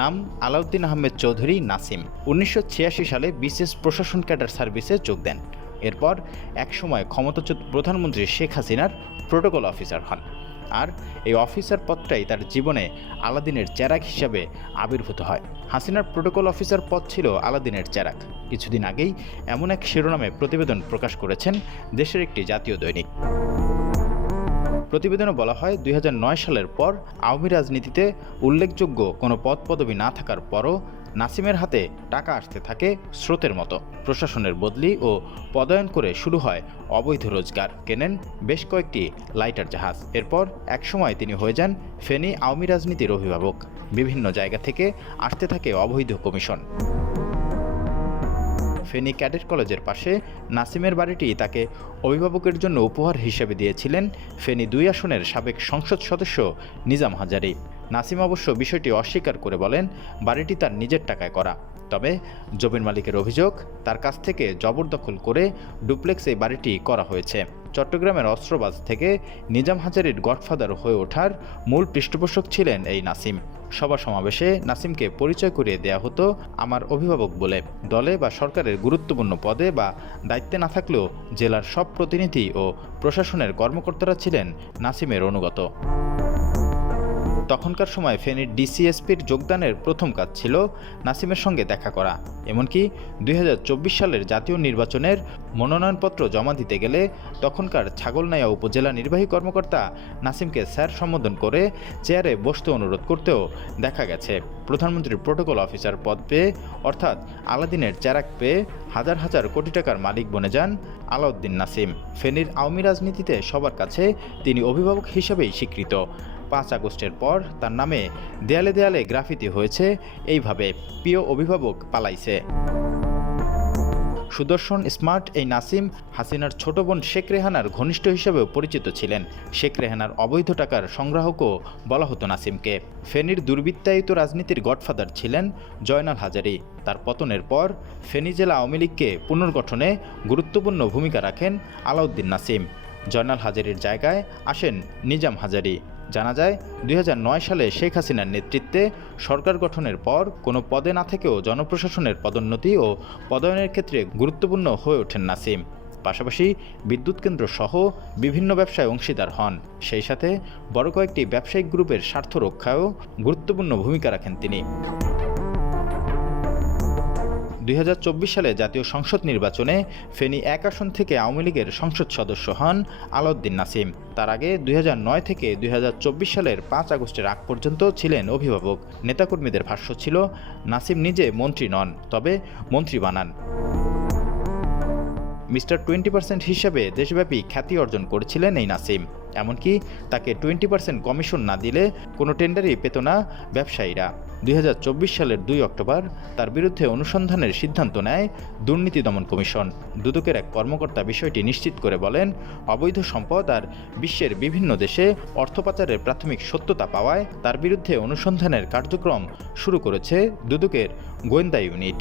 নাম আলাউদ্দিন আহমেদ চৌধুরী নাসিম। ১৯৮৬ সালে বিসিএস প্রশাসন ক্যাডার সার্ভিসে যোগ দেন। এরপর একসময় ক্ষমতাচ্যুত প্রধানমন্ত্রী শেখ হাসিনার প্রোটোকল অফিসার হন। আর এই অফিসার পদটাই তার জীবনে আলাদিনের চেরাগ হিসাবে আবির্ভূত হয়। হাসিনার প্রোটোকল অফিসার পদ ছিল আলাদিনের চেরাগ। কিছুদিন আগেই এমন এক শিরোনামে প্রতিবেদন প্রকাশ করেছেন দেশের একটি জাতীয় দৈনিক। প্রতিবেদনে বলা হয়, ২০০৯ সালের পর আওয়ামী রাজনীতিতে উল্লেখযোগ্য কোনো পদ পদবি না থাকার পরও নাসিমের হাতে টাকা আসতে থাকে স্রোতের মতো। প্রশাসনের বদলি ও পদায়ন করে শুরু হয় অবৈধ রোজগার, কেনেন বেশ কয়েকটি লাইটার জাহাজ। এরপর একসময় তিনি হয়ে যান ফেনী আওয়ামী রাজনীতির অভিভাবক। বিভিন্ন জায়গা থেকে আসতে থাকে অবৈধ কমিশন। ফেনী ক্যাডেট কলেজের পাশে নাসিমের বাড়িটি তাকে অভিভাবকের জন্য উপহার হিসেবে দিয়েছিলেন ফেনী ২ আসনের সাবেক সংসদ সদস্য নিজাম হাজারী। নাসিম অবশ্য বিষয়টি অস্বীকার করে বলেন, বাড়িটি তার নিজের টাকায় করা। তবে জমির মালিকের অভিযোগ, তার কাছ থেকে জবরদখল করে ডুপ্লেক্স এই বাড়িটি করা হয়েছে। চট্টগ্রামের অস্ত্রবাজ থেকে নিজাম হাজারীর গডফাদার হয়ে ওঠার মূল পৃষ্ঠপোষক ছিলেন এই নাসিম। সভা সমাবেশে নাসিমকে পরিচয় করিয়ে দেয়া হতো আমার অভিভাবক বলে। দলে বা সরকারের গুরুত্বপূর্ণ পদে বা দায়িত্বে না থাকলেও জেলার সব প্রতিনিধি ও প্রশাসনের কর্মকর্তারা ছিলেন নাসিমের অনুগত। তখনকার সময় ফেনীর ডিসিএসপির যোগদানের প্রথম কাজ ছিল নাসিমের সঙ্গে দেখা করা। এমনকি ২০২৪ সালের জাতীয় নির্বাচনের মনোনয়নপত্র জমা দিতে গেলে তখনকার ছাগলনাইয়া উপজেলা নির্বাহী কর্মকর্তা নাসিমকে স্যার সম্বোধন করে চেয়ারে বসতে অনুরোধ করতেও দেখা গেছে। প্রধানমন্ত্রীর প্রোটোকল অফিসার পদ পেয়ে, অর্থাৎ আলাদিনের চেরাগ পেয়ে হাজার হাজার কোটি টাকার মালিক বনে যান আলাউদ্দিন নাসিম। ফেনীর আওয়ামী রাজনীতিতে সবার কাছে তিনি অভিভাবক হিসেবেই স্বীকৃত। ৫ আগস্টের পর তার নামে দেয়ালে দেয়ালে গ্রাফিতি হয়েছে এইভাবে, প্রিয় অভিভাবক পালাইছে। সুদর্শন স্মার্ট এই নাসিম হাসিনার ছোট বোন শেখ রেহানার ঘনিষ্ঠ হিসেবেও পরিচিত ছিলেন। শেখ রেহানার অবৈধ টাকার সংগ্রাহকও বলা হতো নাসিমকে। ফেনীর দুর্বৃত্তায়িত রাজনীতির গডফাদার ছিলেন জয়নাল হাজারী। তার পতনের পর ফেনী জেলা আওয়ামী লীগকে পুনর্গঠনে গুরুত্বপূর্ণ ভূমিকা রাখেন আলাউদ্দিন নাসিম। জয়নাল হাজারীর জায়গায় আসেন নিজাম হাজারী। জানা যায়, ২০০৯ সালে শেখ হাসিনার নেতৃত্বে সরকার গঠনের পর কোনো পদে না থেকেও জনপ্রশাসনের পদোন্নতি ও পদায়নের ক্ষেত্রে গুরুত্বপূর্ণ হয়ে ওঠেন নাসিম। পাশাপাশি বিদ্যুৎ কেন্দ্র সহ বিভিন্ন ব্যবসায় অংশীদার হন। সেই সাথে বড় কয়েকটি ব্যবসায়িক গ্রুপের স্বার্থ রক্ষায়ও গুরুত্বপূর্ণ ভূমিকা রাখেন তিনি। ২০২৪ সালে জাতীয় সংসদ নির্বাচনে ফেনী ১ আসন থেকে আওয়ামী লীগের সংসদ সদস্য হন আলাউদ্দিন নাসিম। তার আগে ২০০৯ থেকে ২০২৪ সালের ৫ আগস্টের আগ পর্যন্ত ছিলেন অভিভাবক। নেতাকর্মীদের ভাষ্য ছিল, নাসিম নিজে মন্ত্রী নন, তবে মন্ত্রী বানান। মিস্টার 20% হিসেবে দেশব্যাপী খ্যাতি অর্জন করেছিলেন এই নাসিম। এমনকি তাকে 20% কমিশন না দিলে কোনো টেন্ডারই পেত না ব্যবসায়ীরা। ২০২৪ সালের ২ অক্টোবর তার বিরুদ্ধে অনুসন্ধানের সিদ্ধান্ত নেয় দুর্নীতি দমন কমিশন। দুদকের এক কর্মকর্তা বিষয়টি নিশ্চিত করে বলেন, অবৈধ সম্পদ আর বিশ্বের বিভিন্ন দেশে অর্থ পাচারের প্রাথমিক সত্যতা পাওয়ায় তার বিরুদ্ধে অনুসন্ধানের কার্যক্রম শুরু করেছে দুদকের গোয়েন্দা ইউনিট।